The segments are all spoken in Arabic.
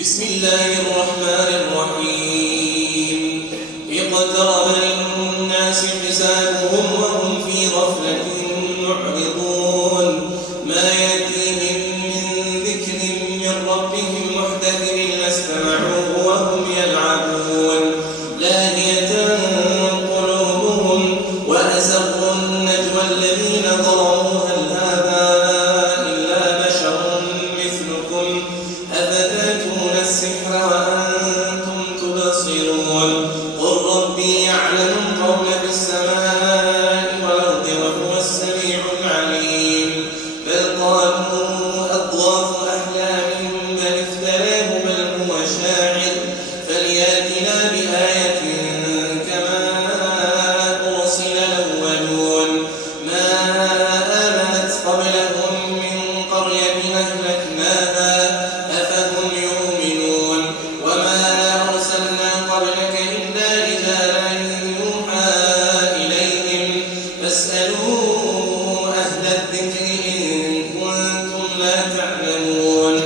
بسم الله الرحمن الرحيم اقترب للناس حسابهم وهم في غفلة معرضون ما يأتيهم من ذكر من ربهم محدث إلا استمعوه وهم يلعبون لاهية قلوبهم وأسروا النجوى الذين ظلموا هل هذا إلا بشر مثلكم أفتأتون السحر وأنتم تبصرون قل ربي يعلم القول في السماء والأرض وهو السميع العليم بل قالوا أضغاث أحلام بل افتراه بل هو شاعر فليأتنا بآية كما أرسل الأولون ما آمنت قبلهم من قرية أهلكناها أفهم يؤمنون وما أرسلنا قبلك إلا رجالا يوحى إليهم فاسألوا أهل الذكر إن كنتم لا تعلمون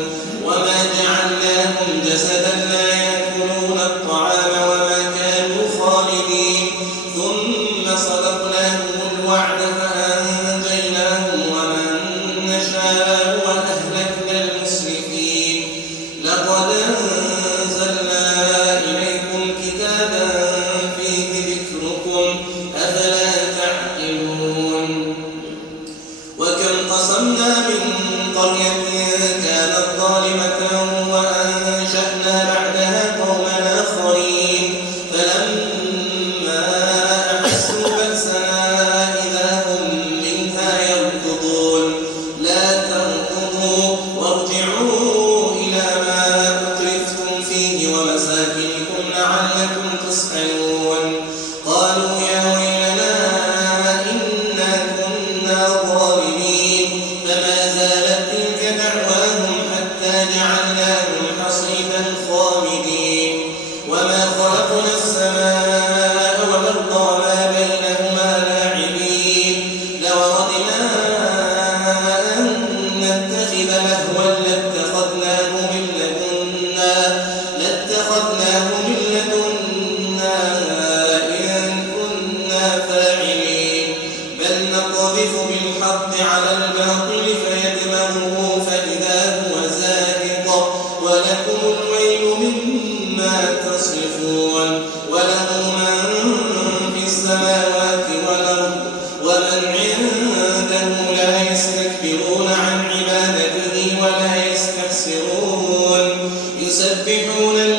وما جعلناهم جسدا لا يأكلون الطعام وما كانوا خالدين ثم صدقناهم الوعد فأنجيناهم ومن نشاء وأهلكنا المسرفين لقد أنزلنا إليكم كتابا فيه ذكركم أفلا تعقلون وكم قصمنا من قرية كانت ظالمة وأنشأنا بعدها قوما آخرين فلما أحسوا بأسنا إذا هم منها يركضون لا تركضوا وارجعوا إلى ما أترفتم فيه ومساكنكم لعلكم تسألون قالوا يا ويلنا إنا كنا ظالمين فما زالت تلك دعواهم حتى جعلناهم حصيدا خامدين وما خلقنا السماء والأرض وما بينهما لاعبين لو أردنا أن نتخذ لهوا لاتخذناه من لدنا إن كنا فاعلين بل نقذف بالحق على الباطل فيدمغه فإذا هو زاهق ولكم الويل مما تصفون وله من في السماوات والأرض ومن عنده لا يستكبرون عن عبادته ولا يستحسرون يسبحون